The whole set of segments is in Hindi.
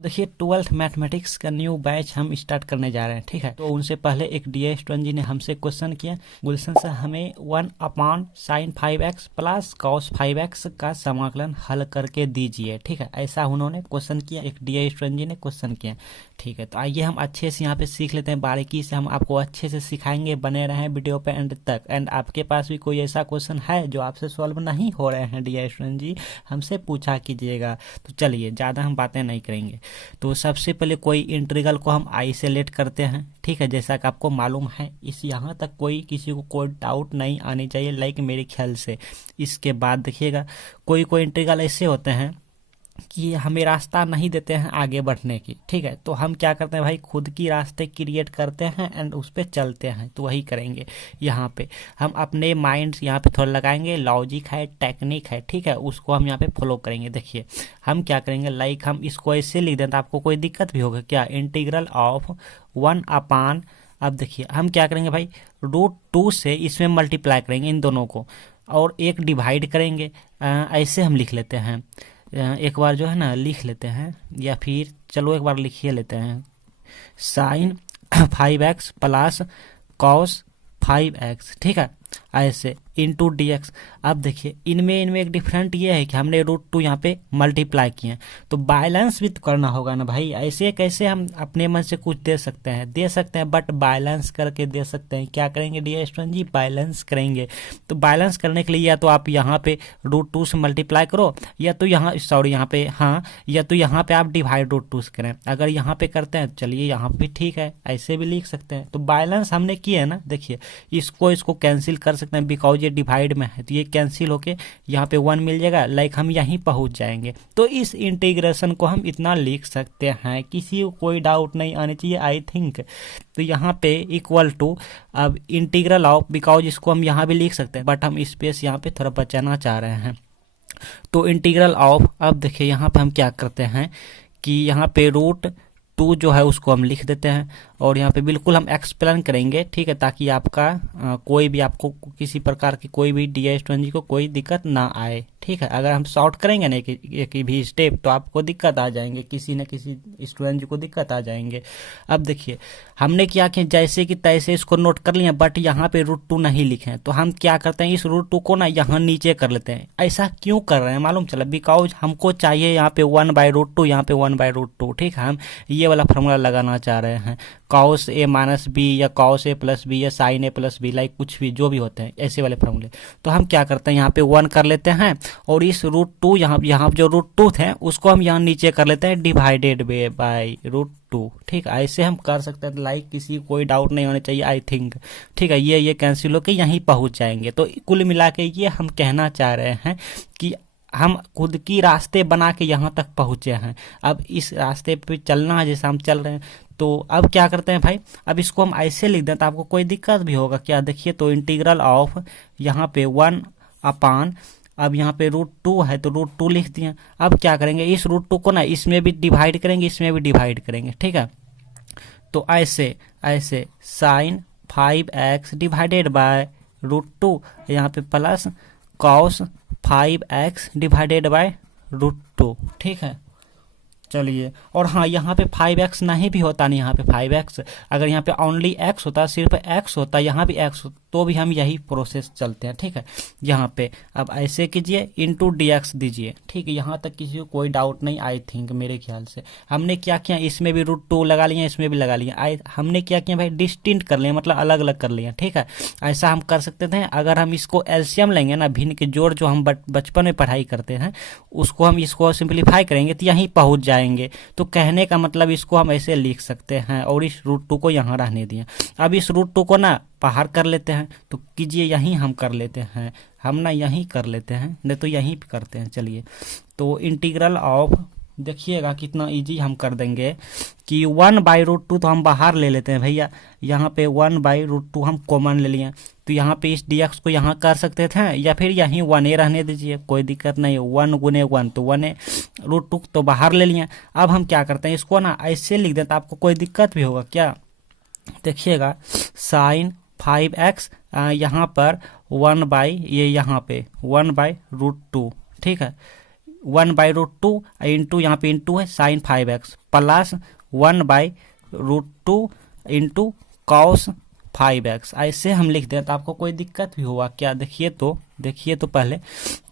देखिए 12th मैथमेटिक्स का न्यू बैच हम स्टार्ट करने जा रहे हैं, ठीक है। तो उनसे पहले एक डी स्टूडेंट जी ने हमसे क्वेश्चन किया, गुलशन सर हमें 1/sin5x प्लस cos5x का समाकलन हल करके दीजिए, ठीक है। ऐसा उन्होंने क्वेश्चन किया, एक डी स्टूडेंट जी ने क्वेश्चन किया, ठीक है। तो आइए हम अच्छे से यहाँ पे सीख लेते हैं, बारीकी से हम आपको अच्छे से सिखाएंगे, बने रहें वीडियो पे एंड तक। एंड आपके पास भी कोई ऐसा क्वेश्चन है जो आपसे सॉल्व नहीं हो रहे हैं डी स्टूडेंट जी, हमसे पूछा कीजिएगा। तो चलिए ज़्यादा हम बातें नहीं करेंगे। तो सबसे पहले कोई इंटीग्रल को हम आइसोलेट करते हैं, ठीक है। जैसा कि आपको मालूम है, इस यहाँ तक कोई किसी को कोई डाउट नहीं आनी चाहिए, लाइक मेरे ख्याल से। इसके बाद देखिएगा कोई कोई इंटीग्रल ऐसे होते हैं कि हमें रास्ता नहीं देते हैं आगे बढ़ने की, ठीक है। तो हम क्या करते हैं भाई, खुद की रास्ते क्रिएट करते हैं एंड उस पर चलते हैं। तो वही करेंगे यहाँ पे, हम अपने माइंड यहाँ पे थोड़ा लगाएंगे, लॉजिक है, टेक्निक है, ठीक है, उसको हम यहाँ पे फॉलो करेंगे। देखिए हम क्या करेंगे, लाइक हम इसको ऐसे लिख दें तो आपको कोई दिक्कत भी होगा क्या, इंटीग्रल ऑफ 1/। अब देखिए हम क्या करेंगे भाई, √2 से इसमें मल्टीप्लाई करेंगे इन दोनों को, और एक डिवाइड करेंगे। ऐसे हम लिख लेते हैं, एक बार जो है ना लिख लेते हैं, या फिर चलो एक बार लिखिए लेते हैं, sin5x प्लस cos5x, ठीक है, ऐसे इंटू dx। अब देखिए इनमें एक डिफरेंट ये है कि हमने √2 यहाँ पे मल्टीप्लाई किए हैं, तो बैलेंस भी तो करना होगा ना भाई। ऐसे कैसे हम अपने मन से कुछ दे सकते हैं, बट बैलेंस करके दे सकते हैं। क्या करेंगे डी स्टूडेंट जी, बैलेंस करेंगे। तो बैलेंस करने के लिए या तो आप यहाँ पे √2 से मल्टीप्लाई करो, या तो यहाँ यहाँ पे हाँ, या तो यहाँ पे आप डिवाइड √2 से करें। अगर यहाँ पे करते हैं चलिए यहाँ पे ठीक है, ऐसे भी लिख सकते हैं। तो बैलेंस हमने किया है ना, देखिए इसको कैंसिल कर सकते हैं, बिकॉज ये डिवाइड में है तो ये कैंसिल होके यहाँ पे 1 मिल जाएगा, लाइक हम यहीं पहुंच जाएंगे। तो इस इंटीग्रेशन को हम इतना लिख सकते हैं, किसी को कोई डाउट नहीं आनी चाहिए आई थिंक। तो यहाँ पे इक्वल टू, अब इंटीग्रल ऑफ, बिकॉज इसको हम यहाँ भी लिख सकते हैं बट हम स्पेस यहाँ पे थोड़ा बचाना चाह रहे हैं। तो इंटीग्रल ऑफ, अब देखिए यहाँ पे हम क्या करते हैं कि यहाँ पे √2 जो है उसको हम लिख देते हैं, और यहाँ पे बिल्कुल हम एक्सप्लेन करेंगे, ठीक है, ताकि आपका कोई भी आपको किसी प्रकार की कोई भी डी स्टूडेंट जी को कोई दिक्कत ना आए, ठीक है। अगर हम शॉर्ट करेंगे ना एक भी स्टेप तो आपको दिक्कत आ जाएंगे, किसी न किसी स्टूडेंट जी को दिक्कत आ जाएंगे। अब देखिए हमने क्या किया, जैसे कि तैसे इसको नोट कर लिया, बट यहाँ पे √2 नहीं लिखे हैं। तो हम क्या करते हैं, इस √2 को ना यहाँ नीचे कर लेते हैं। ऐसा क्यों कर रहे हैं मालूम चला, बिकॉज हमको चाहिए यहाँ पे 1/√2, यहाँ पे 1/√2, ठीक है। हम ये वाला फॉर्मूला लगाना चाह रहे हैं, cos a माइनस बी या cos a प्लस बी या sin a plus b, like कुछ भी जो भी होते हैं ऐसे वाले फॉर्मूले। तो हम क्या करते हैं, यहाँ पे 1 कर लेते हैं, और इस √2 यहाँ जो √2 थे उसको हम यहाँ नीचे कर लेते हैं, डिवाइडेड बाय √2, ठीक है। ऐसे हम कर सकते हैं, लाइक किसी कोई डाउट नहीं होना चाहिए आई थिंक, ठीक है। ये कैंसिल होकर यहीं पहुंच जाएंगे। तो कुल मिला के ये हम कहना चाह रहे हैं कि हम खुद की रास्ते बना के यहाँ तक पहुँचे हैं, अब इस रास्ते पे चलना है जैसे हम चल रहे हैं। तो अब क्या करते हैं भाई, अब इसको हम ऐसे लिख दें तो आपको कोई दिक्कत भी होगा क्या, देखिए। तो इंटीग्रल ऑफ यहाँ पे 1/, अब यहाँ पे √2 है तो √2 लिख दिए। अब क्या करेंगे, इस √2 को ना इसमें भी डिवाइड करेंगे, इसमें भी डिवाइड करेंगे, ठीक है। तो ऐसे sin5x डिवाइडेड बाय √2, यहाँ पे प्लस cos5x डिवाइडेड बाय √2, ठीक है। चलिए, और हाँ यहाँ पे 5x नहीं भी होता, नहीं यहाँ पे 5x, अगर यहाँ पे ओनली x होता, सिर्फ x होता, यहाँ भी x होता, तो भी हम यही प्रोसेस चलते हैं, ठीक है। यहाँ पे अब ऐसे कीजिए, इंटू dx दीजिए, ठीक है। यहाँ तक किसी को कोई डाउट नहीं आई थिंक, मेरे ख्याल से। हमने क्या किया, इसमें भी √2 लगा लिया, इसमें भी लगा लिया। हमने क्या किया भाई, डिस्टिंक्ट कर लिया, मतलब अलग अलग कर लिया, ठीक है। ऐसा हम कर सकते थे। अगर हम इसको एलसीएम लेंगे ना, भिन्न के जोड़ जो हम बचपन में पढ़ाई करते हैं, उसको हम इसको सिंप्लीफाई करेंगे तो यहीं पहुँच जाएंगे। तो कहने का मतलब इसको हम ऐसे लिख सकते हैं, और इस √2 को यहाँ रहने दिया। अब इस √2 को ना बाहर कर लेते हैं, तो कीजिए यहीं हम कर लेते हैं, हम ना यहीं कर लेते हैं, नहीं तो यहीं पे करते हैं। चलिए, तो इंटीग्रल ऑफ, देखिएगा कितना इजी हम कर देंगे कि 1/√2 तो हम बाहर ले लेते हैं भैया, यहाँ पे 1/√2 हम कॉमन ले लिए। तो यहाँ पे इस dx को यहाँ कर सकते थे, या फिर यहीं 1a रहने दीजिए, कोई दिक्कत नहीं। 1 गुने 1 तो 1a, √2 तो बाहर ले लिए। अब हम क्या करते हैं, इसको ना ऐसे लिख दें तो आपको कोई दिक्कत भी होगा क्या, देखिएगा sin5x यहाँ पर 1/, ये यहाँ पे 1/√2, ठीक है। 1/√2 इंटू यहाँ पे इंटू है sign 5x plus 1/√2 into cos 5x, ऐसे हम लिख दें। तो आपको कोई दिक्कत भी हुआ क्या? देखिए तो पहले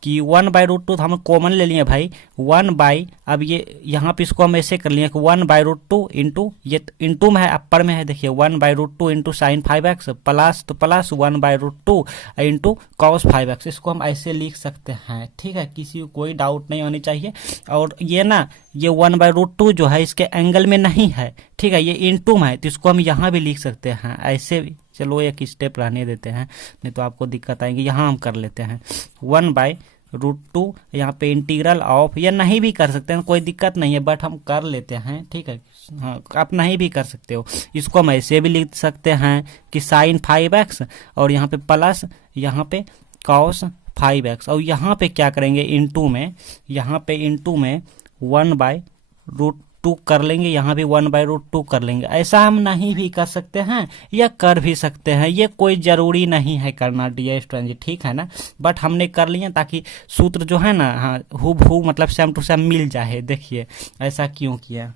कि 1/√2 तो हम कॉमन ले लिए भाई, 1 अब ये यहाँ पे इसको हम ऐसे कर लिए कि 1/√2 इंटू ये इंटू में है अपर में है, देखिए 1/√2 इंटू साइन 5x प्लस तो प्लस 1/√2 इंटू कॉस 5x, इसको हम ऐसे लिख सकते हैं। ठीक है, किसी को कोई डाउट नहीं होनी चाहिए। और ये ना ये 1/√2 जो है इसके एंगल में नहीं है, ठीक है, ये इंटू में है, तो इसको हम यहाँ भी लिख सकते हैं ऐसे भी। चलो एक स्टेप रहने देते हैं, नहीं तो आपको दिक्कत आएंगी। यहाँ हम कर लेते हैं 1/√2, यहाँ पे इंटीग्रल ऑफ, ये नहीं भी कर सकते हैं कोई दिक्कत नहीं है, बट हम कर लेते हैं। ठीक है, हाँ आप नहीं भी कर सकते हो, इसको हम ऐसे भी लिख सकते हैं कि साइन 5x और यहाँ पे प्लस यहाँ पे कॉस 5x, और यहाँ पे क्या करेंगे इंटू में, यहाँ पे इंटू में 1/√2 कर लेंगे, यहाँ भी 1/√2 कर लेंगे। ऐसा हम नहीं भी कर सकते हैं या कर भी सकते हैं, ये कोई ज़रूरी नहीं है करना डियर स्टूडेंट, ठीक है ना। बट हमने कर लिए ताकि सूत्र जो है ना, हाँ हूबहू मतलब सेम टू सेम मिल जाए। देखिए ऐसा क्यों किया।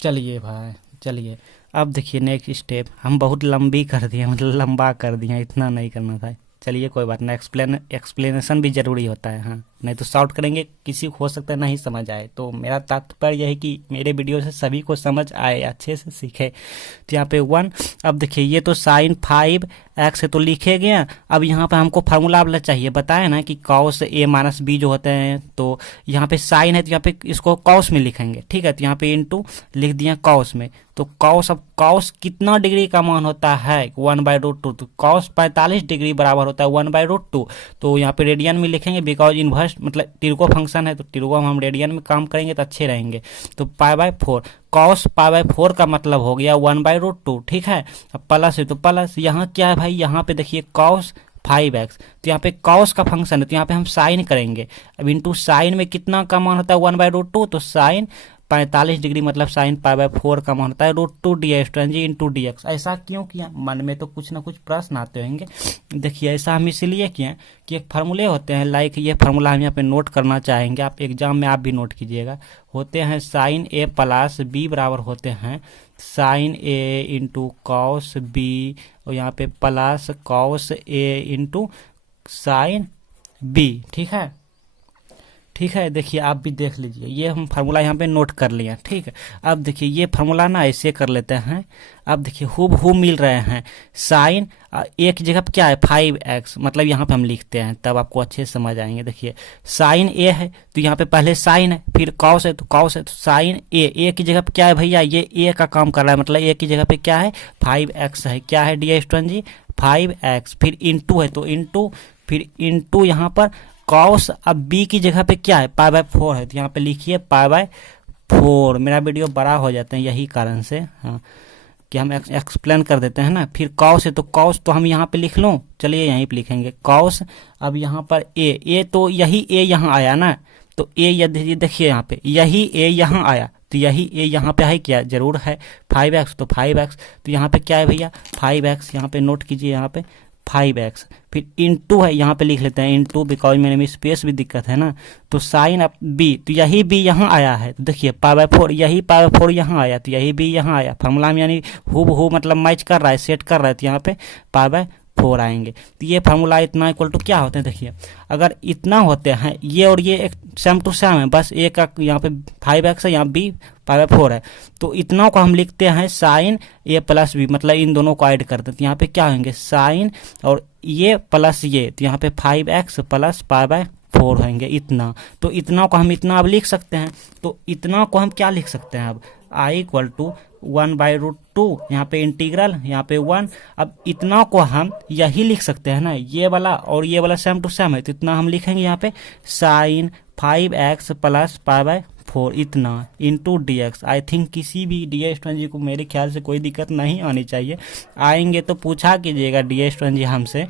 चलिए भाई चलिए, अब देखिए नेक्स्ट स्टेप हम बहुत लंबी कर दिए, मतलब लंबा कर दिया, इतना नहीं करना था। चलिए कोई बात नहीं, एक्सप्लेनेशन भी ज़रूरी होता है, हाँ नहीं तो शॉर्ट करेंगे, किसी को हो सकता है नहीं समझ आए। तो मेरा तात्पर्य यह है कि मेरे वीडियो से सभी को समझ आए, अच्छे से सीखे। तो यहाँ पे 1, अब देखिए ये तो साइन 5x है तो लिखे गया। अब यहाँ पे हमको फार्मूला वाला चाहिए, बताया ना कि कॉस a माइनस b जो होते हैं, तो यहाँ पे साइन है तो यहाँ पे इसको कॉस में लिखेंगे। ठीक है, तो यहाँ पे इंटू लिख दिया कॉस में, तो कॉस, अब कॉस कितना डिग्री का मान होता है 1/√2, तो कॉस 45 डिग्री बराबर होता है 1/√2। तो यहाँ पे रेडियन में लिखेंगे, बिकॉज इन्वर्स मतलब तिरको फंक्शन है, तो तिरको हम रेडियन में काम करेंगे तो अच्छे रहेंगे। तो π/4 कॉस π/4 का मतलब हो गया 1/√2। ठीक है, अब प्लस है तो प्लस, यहाँ क्या है भाई, यहाँ पे देखिए कॉस 5x, तो यहाँ पे कॉस का फंक्शन है तो यहाँ पे हम साइन करेंगे। अब इंटू साइन में कितना का मान होता है 1/√2, तो साइन 45 डिग्री मतलब साइन π/4 का मान होता है √2 डी स्टूडेंट जी इंटू dx। ऐसा क्यों किया? मन में तो कुछ ना कुछ प्रश्न आते होंगे। देखिए ऐसा हम इसलिए किए कि एक फार्मूले होते हैं, लाइक ये फार्मूला हम यहाँ पे नोट करना चाहेंगे, आप एग्जाम में आप भी नोट कीजिएगा। होते हैं साइन a प्लस b बराबर होते हैं sine a into cos b, और यहाँ पे plus cos a into sine b। ठीक है, देखिए आप भी देख लीजिए, ये हम फार्मूला यहाँ पे नोट कर लिया। ठीक है, अब देखिए ये फार्मूला ना ऐसे कर लेते हैं। अब देखिए हूबहू मिल रहे हैं, साइन एक जगह पे क्या है 5x, मतलब यहाँ पे हम लिखते हैं तब आपको अच्छे से समझ आएंगे। देखिए साइन a है तो यहाँ पे पहले साइन है, फिर कॉस है तो कॉस है, तो साइन a की जगह पे क्या है भैया, ये a का काम कर रहा है, मतलब a की जगह पे क्या है 5x है। क्या है डियर स्टूडेंट जी 5x, फिर इंटू है तो इंटू, फिर इंटू यहाँ पर कॉस, अब b की जगह पे क्या है π/4 है, तो यहाँ पे लिखिए π/4। मेरा वीडियो बड़ा हो जाता है यही कारण से, हाँ कि हम एक्सप्लेन कर देते हैं ना। फिर कॉस है तो कॉस तो हम यहाँ पे लिख लूँ, चलिए यहीं पे लिखेंगे कॉस। अब यहाँ पर a तो यही a यहाँ आया ना, तो a यदि देखिए यहाँ पे यही a यहाँ आया, तो यही a यहाँ पे है क्या, जरूर है 5x, तो 5x, तो यहाँ पे क्या है भैया 5x, यहाँ पे नोट कीजिए, यहाँ पे 5x, फिर इंटू है यहाँ पे लिख लेते हैं इंटू, बिकॉज मेरे में स्पेस भी दिक्कत है ना। तो साइन अब b, तो यही b यहाँ आया है, तो देखिए π/4, यही π/4 यहाँ आया, तो यही b यहाँ आया। फार्मूला में यानी हूबहू मतलब मैच कर रहा है, सेट कर रहा है, तो यहाँ पे π/4 आएंगे। तो ये फार्मूला इतना इक्वल टू क्या होते हैं, देखिए अगर इतना होते हैं ये और ये एक सेम टू सेम है, बस एक का यहाँ पे 5x है, यहाँ b π/4 है, तो इतना को हम लिखते हैं साइन a प्लस b, मतलब इन दोनों को ऐड करते हैं, तो यहाँ पे क्या होंगे साइन और ये प्लस ये, तो यहाँ पे 5x प्लस π/4 होंगे इतना। तो इतना को हम इतना अब लिख सकते हैं, तो इतना को हम क्या लिख सकते हैं अब i इक्वल टू 1/√2, यहाँ पे इंटीग्रल, यहाँ पे 1। अब इतना को हम यही लिख सकते हैं ना, ये वाला और ये वाला सेम टू सेम है, तो इतना हम लिखेंगे यहाँ पे साइन 5x प्लस π/4 इतना इंटू dx। आई थिंक किसी भी डी स्टूडेंट जी को मेरे ख्याल से कोई दिक्कत नहीं आनी चाहिए, आएंगे तो पूछा कीजिएगा डी स्टूडेंट जी हमसे।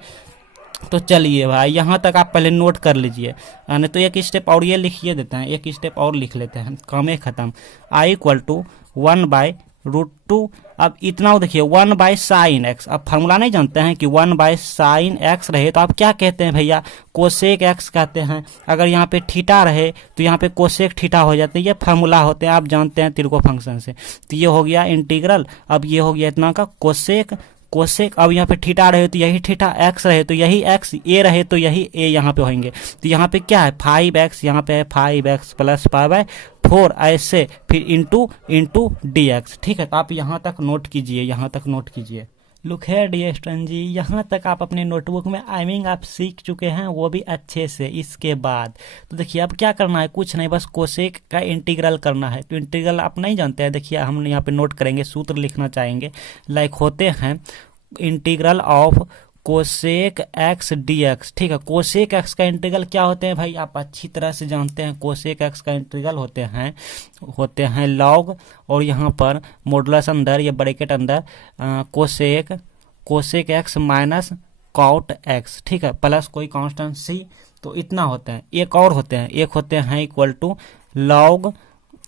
तो चलिए भाई यहाँ तक आप पहले नोट कर लीजिए, नहीं तो एक स्टेप और ये लिखिए देते हैं, एक स्टेप और लिख लेते हैं, काम है ख़त्म। i equal to 1/√2 √2। अब इतना देखिए 1/sin x। अब फार्मूला नहीं जानते हैं कि 1/sin x रहे तो आप क्या कहते हैं भैया, कोसेक x कहते हैं। अगर यहाँ पे थीटा रहे तो यहाँ पे कोसेक थीटा हो जाते हैं। ये फार्मूला होते हैं, आप जानते हैं तिरको फंक्शन से। तो ये हो गया इंटीग्रल। अब ये हो गया इतना का कोसेक। अब यहाँ पे थीटा रहे तो यही थीटा, एक्स रहे तो यही एक्स, ए रहे तो यही ए यहाँ पे होंगे। तो यहाँ पे क्या है 5x, यहाँ पे है 5x प्लस 5/4, ऐसे फिर इंटू dx। ठीक है, तो आप यहाँ तक नोट कीजिए, यहाँ तक नोट कीजिए। लुक है डियर स्टूडेंट जी, यहाँ तक आप अपने नोटबुक में आप सीख चुके हैं, वो भी अच्छे से। इसके बाद तो देखिए अब क्या करना है, कुछ नहीं, बस कोसेक का इंटीग्रल करना है। तो इंटीग्रल आप नहीं जानते हैं, देखिए हम यहाँ पे नोट करेंगे, सूत्र लिखना चाहेंगे। लाइक होते हैं integral of cosec x dx। ठीक है, कोसेक x का इंटीग्रल क्या होते हैं भाई, आप अच्छी तरह से जानते हैं। कोसेक x का इंटीग्रल होते हैं log, और यहाँ पर मॉडुलस अंदर या ब्रैकेट अंदर cosec x minus cot x। ठीक है, प्लस कोई कांस्टेंट c। तो इतना होते हैं। एक और होते हैं, एक होते हैं इक्वल टू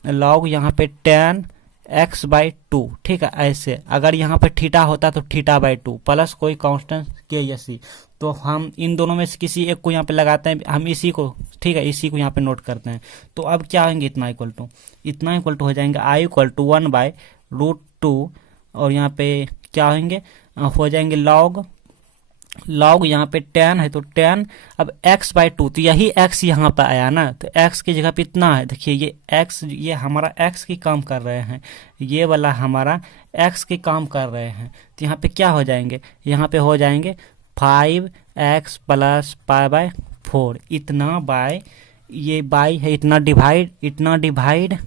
log यहाँ पे tan x/2। ठीक है, ऐसे अगर यहाँ पे थीटा होता तो θ/2 प्लस कोई कांस्टेंट के या सी। तो हम इन दोनों में से किसी एक को यहाँ पे लगाते हैं, हम इसी को, ठीक है, इसी को यहाँ पे नोट करते हैं। तो अब क्या होंगे, इतना इक्वल टू हो जाएंगे i = 1/√2, और यहाँ पे क्या होंगे, हो जाएंगे log यहाँ पे tan है तो tan, अब x/2, तो यही x यहाँ पे आया ना, तो x की जगह पे इतना है। देखिए ये x, ये हमारा x की काम कर रहे हैं, ये वाला हमारा x की काम कर रहे हैं। तो यहाँ पे क्या हो जाएंगे, यहाँ पे हो जाएंगे 5x प्लस 5/4, इतना बाय, ये बाय है, इतना डिवाइड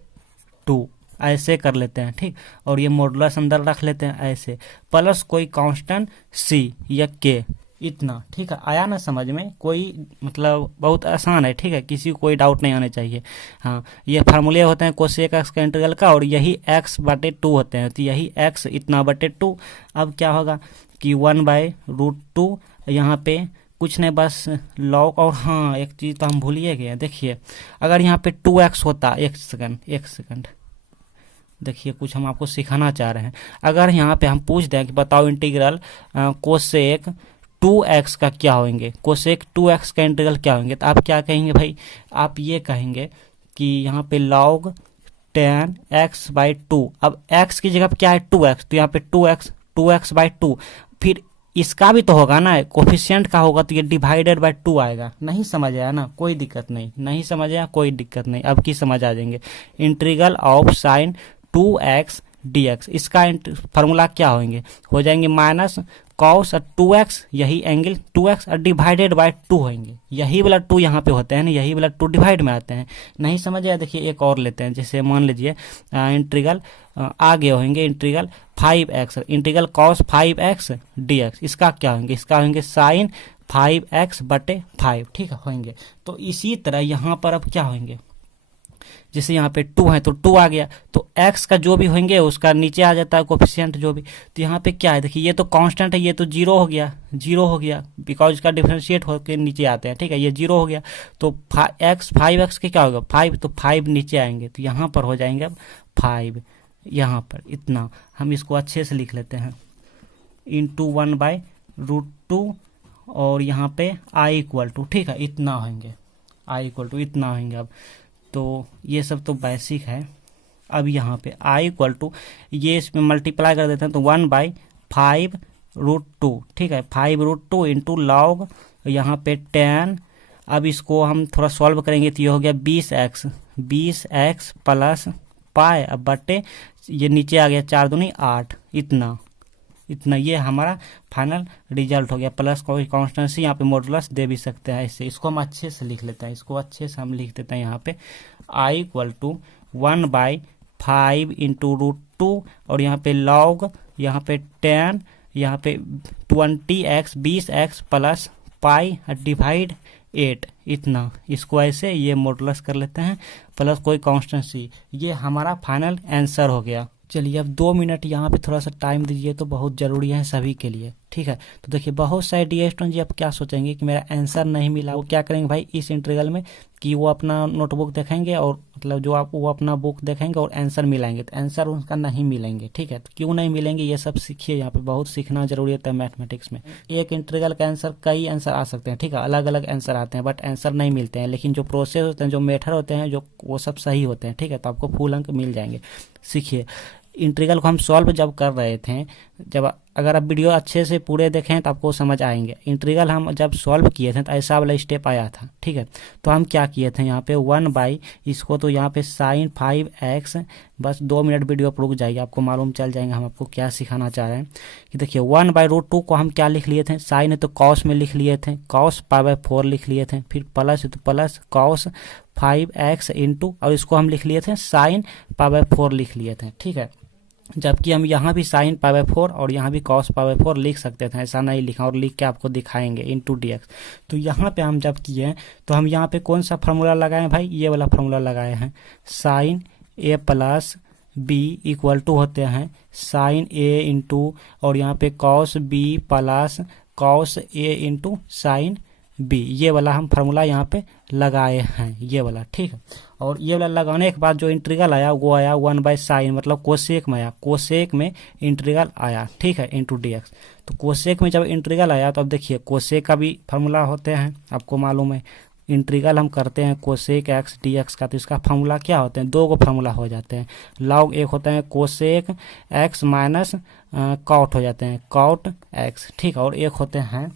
2, ऐसे कर लेते हैं। ठीक, और ये मॉडुलस अंदर रख लेते हैं ऐसे, प्लस कोई कांस्टेंट c या k, इतना। ठीक है, आया ना समझ में, कोई मतलब बहुत आसान है। ठीक है, किसी को कोई डाउट नहीं आने चाहिए। हाँ, ये फार्मूले होते हैं कोसेक x का इंटीग्रल का, और यही x/2 होते हैं। तो यही x इतना बटे 2। अब क्या होगा कि 1/√2, यहाँ पे कुछ नहीं, बस log। और हाँ, एक चीज़ तो हम भूल ही गए, देखिए अगर यहाँ पे 2x होता, एक सेकंड देखिए, कुछ हम आपको सिखाना चाह रहे हैं। अगर यहाँ पे हम पूछ दें कि बताओ इंटीग्रल कोसेक 2x का क्या होंगे, कोसेक 2x का इंटीग्रल क्या होंगे, तो आप क्या कहेंगे भाई, आप ये कहेंगे कि यहाँ पे log tan x/2। अब x की जगह पे क्या है 2x, तो यहाँ पे 2x/2, फिर इसका भी तो होगा ना, कोफिशिएंट का होगा, तो ये डिवाइडेड/2 आएगा। नहीं समझ आया ना, कोई दिक्कत नहीं समझ आया, कोई दिक्कत नहीं, अब की समझ आ जाएंगे। Integral of sine 2x dx, इसका फार्मूला क्या होंगे, हो जाएंगे माइनस कॉस 2x, यही एंगल 2x, और डिवाइडेड/2 होंगे। यही वाला 2 यहाँ पे होते हैं ना, यही वाला 2 डिवाइड में आते हैं। नहीं समझ आया, देखिए एक और लेते हैं। जैसे मान लीजिए इंटीग्रल आगे होंगे integral 5x, integral cos 5x dx, इसका क्या होंगे, इसका होंगे साइन 5x/5। ठीक है, होंगे। तो इसी तरह यहाँ पर अब क्या होंगे, जैसे यहाँ पे 2 है तो 2 आ गया, तो x का जो भी होंगे उसका नीचे आ जाता है कोफिशिएंट जो भी। तो यहाँ पे क्या है, देखिए ये तो कांस्टेंट है, ये तो जीरो हो गया बिकॉज इसका डिफरेंशिएट होकर नीचे आते हैं। ठीक है, ये 0 हो गया, तो 5x के क्या होगा 5, तो 5 नीचे आएंगे, तो यहाँ पर हो जाएंगे अब 5, यहाँ पर इतना। हम इसको अच्छे से लिख लेते हैं, इंटू 1/√2, और यहाँ पे i=, ठीक है, इतना होंगे, i= इतना होंगे। अब तो ये सब तो बेसिक है। अब यहाँ पे i=, ये इसमें मल्टीप्लाई कर देते हैं, तो 1/5√2। ठीक है, 5√2 इंटू log यहाँ पे 10। अब इसको हम थोड़ा सॉल्व करेंगे तो ये हो गया 20x प्लस पाई, अब बटे ये नीचे आ गया 4 दूनी 8, इतना ये हमारा फाइनल रिजल्ट हो गया। प्लस कोई कॉन्स्टेंसी यहाँ पे मॉडुलस दे भी सकते हैं ऐसे। इसको हम अच्छे से लिख लेते हैं, इसको अच्छे से हम लिख देते हैं यहाँ पे i= 1/5 इंटू √2, और यहाँ पे log यहाँ पे 10, यहाँ पे 20x प्लस पाई डिवाइड 8, इतना। इसको ऐसे ये मॉडुलस कर लेते हैं, प्लस कोई कॉन्स्टेंसी। ये हमारा फाइनल आंसर हो गया। चलिए अब 2 मिनट यहाँ पे थोड़ा सा टाइम दीजिए, तो बहुत ज़रूरी है सभी के लिए। ठीक है। तो देखिए बहुत सारे डी स्टूडेंट जी अब क्या सोचेंगे कि मेरा आंसर नहीं मिला, वो क्या करेंगे भाई इस इंटीग्रल में कि वो अपना नोटबुक देखेंगे और मतलब जो आप वो अपना बुक देखेंगे और आंसर मिलाएंगे, तो आंसर उनका नहीं मिलेंगे। ठीक है, तो क्यों नहीं मिलेंगे ये सब सीखिए, यहाँ पे बहुत सीखना जरूरी होता है मैथमेटिक्स में। एक इंटीग्रल का आंसर कई आंसर आ सकते हैं, ठीक है, अलग अलग आंसर आते हैं बट आंसर नहीं मिलते हैं, लेकिन जो प्रोसेस होते हैं जो मेथड होते हैं जो वो सब सही होते हैं। ठीक है, तो आपको फुल अंक मिल जाएंगे। सीखिए इंटीग्रल को हम सॉल्व जब कर रहे थे, जब अगर आप वीडियो अच्छे से पूरे देखें तो आपको समझ आएंगे। इंटीग्रल हम जब सॉल्व किए थे तो ऐसा वाला स्टेप आया था। ठीक है, तो हम क्या किए थे यहाँ पे 1/, इसको तो यहाँ पे sin 5x, बस 2 मिनट वीडियो पर रुक जाइए, आपको मालूम चल जाएंगे हम आपको क्या सिखाना चाह रहे हैं। कि देखिए 1/√2 को हम क्या लिख लिए थे, साइन है तो कॉस में लिख लिए थे, कॉस π/4 लिख लिए थे, फिर प्लस है तो प्लस कॉस 5x इंटू, और इसको हम लिख लिए थे साइन π/4 लिख लिए थे। ठीक है, जबकि हम यहाँ भी साइन π/4 और यहाँ भी कॉस π/4 लिख सकते थे, ऐसा नहीं लिखा, और लिख के आपको दिखाएंगे इंटू dx। तो यहाँ पे हम जब किए तो हम यहाँ पे कौन सा फार्मूला लगाए हैं भाई, ये वाला फार्मूला लगाए हैं, sine a plus b equal to होते हैं साइन a इंटू, और यहाँ पे cos b plus cos a into sine b, ये वाला हम फार्मूला यहाँ पे लगाए हैं, ये वाला। ठीक है, और ये वाला लगाने के बाद जो इंटीग्रल आया वो आया 1/sin, मतलब कोसेक में आया, कोसेक में इंटीग्रल आया। ठीक है, इंटू dx। तो कोसेक में जब इंटीग्रल आया तो अब देखिए कोसेक का भी फार्मूला होते हैं, आपको मालूम है। इंटीग्रल हम करते हैं कोसेक x dx का, तो इसका फार्मूला क्या होते हैं, 2 गो फार्मूला हो जाते हैं। लॉग एक होता है कोसेक x माइनस कॉट हो जाते हैं, कॉट x। ठीक है, और एक होते हैं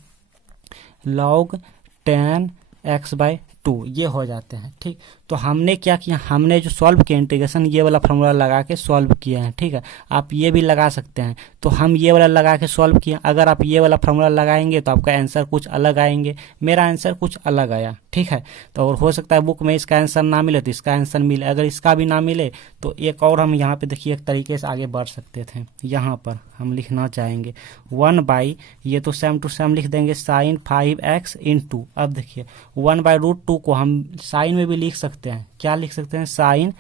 लॉग tan x/2, ये हो जाते हैं। ठीक, तो हमने क्या किया, हमने जो सॉल्व किया इंटीग्रेशन ये वाला फार्मूला लगा के सॉल्व किया है। ठीक है, आप ये भी लगा सकते हैं, तो हम ये वाला लगा के सॉल्व किया। अगर आप ये वाला फार्मूला लगाएंगे तो आपका आंसर कुछ अलग आएंगे, मेरा आंसर कुछ अलग आया। ठीक है, तो और हो सकता है बुक में इसका आंसर ना मिले तो इसका आंसर मिले, अगर इसका भी ना मिले तो एक और हम यहाँ पे देखिए एक तरीके से आगे बढ़ सकते थे। यहाँ पर हम लिखना चाहेंगे 1/, ये तो सेम टू सेम लिख देंगे साइन 5x इंटू, अब देखिए 1/√2 को हम साइन में भी लिख सकते हैं, क्या लिख सकते हैं, साइन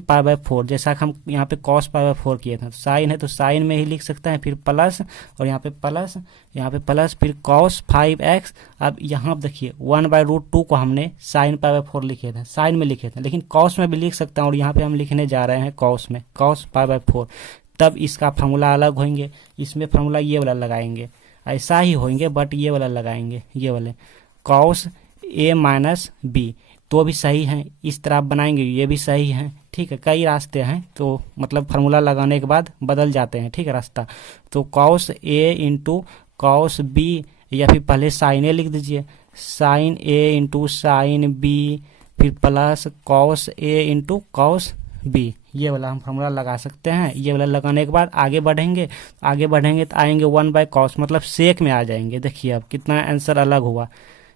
π/4, जैसा कि हम यहाँ पे कॉस π/4 किए थे। साइन है तो साइन में ही लिख सकते हैं, फिर प्लस, और यहाँ पे प्लस, यहाँ पे प्लस, फिर कॉस 5x। अब यहाँ देखिए 1/√2 को हमने साइन π/4 लिखे थे, साइन में लिखे थे, लेकिन कॉस में भी लिख सकते हैं, और यहाँ पे हम लिखने जा रहे हैं कॉस में, कॉस π/4। तब इसका फार्मूला अलग होंगे, इसमें फार्मूला ये वाला लगाएंगे, ऐसा ही होंगे बट ये वाला लगाएंगे, ये वाले कॉस a माइनस बी, तो भी सही है। इस तरह आप बनाएंगे ये भी सही है। ठीक है, कई रास्ते हैं, तो मतलब फार्मूला लगाने के बाद बदल जाते हैं। ठीक है, रास्ता तो cos a into cos b, या फिर पहले साइन a लिख दीजिए, sine a into sine b, फिर plus cos a into cos b, ये वाला हम फार्मूला लगा सकते हैं। ये वाला लगाने के बाद आगे बढ़ेंगे, आगे बढ़ेंगे तो आएंगे 1/cos, मतलब सेक में आ जाएंगे। देखिए अब कितना आंसर अलग हुआ,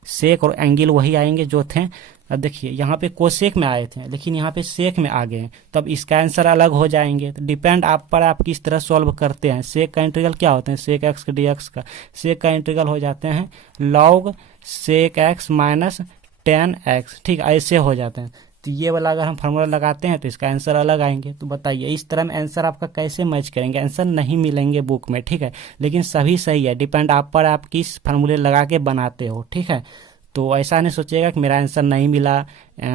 सेक और एंगल वही आएंगे जो थे। अब देखिए यहाँ पे कोसेक में आए थे, लेकिन यहाँ पे सेक में आ गए हैं, तब इसका आंसर अलग हो जाएंगे। तो डिपेंड आप पर, आप किस तरह सॉल्व करते हैं। सेक का इंटीग्रल क्या होते हैं, सेक एक्स dx का, सेक का इंटीग्रल हो जाते हैं log sec x minus tan x। ठीक, ऐसे हो जाते हैं। तो ये वाला अगर हम फार्मूला लगाते हैं तो इसका आंसर अलग आएंगे। तो बताइए इस तरह में आंसर आपका कैसे मैच करेंगे, आंसर नहीं मिलेंगे बुक में। ठीक है, लेकिन सभी सही है, डिपेंड आप पर, आप किस फार्मूले लगा के बनाते हो। ठीक है, तो ऐसा नहीं सोचिएगा कि मेरा आंसर नहीं मिला।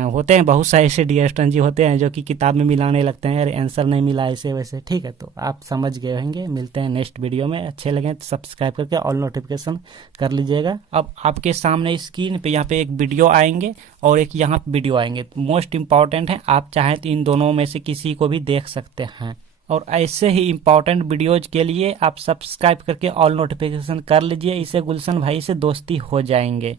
होते हैं बहुत सारे ऐसे डी स्टूडेंट जी होते हैं जो कि किताब में मिलाने लगते हैं, अरे आंसर नहीं मिला ऐसे वैसे। ठीक है, तो आप समझ गए होंगे। मिलते हैं नेक्स्ट वीडियो में, अच्छे लगे तो सब्सक्राइब करके ऑल नोटिफिकेशन कर लीजिएगा। अब आपके सामने स्क्रीन पे यहाँ पे एक वीडियो आएंगे और एक यहाँ पे वीडियो आएंगे, मोस्ट इंपॉर्टेंट है, आप चाहें तो इन दोनों में से किसी को भी देख सकते हैं। और ऐसे ही इंपॉर्टेंट वीडियोज के लिए आप सब्सक्राइब करके ऑल नोटिफिकेशन कर लीजिए, इससे गुलशन भाई से दोस्ती हो जाएंगे।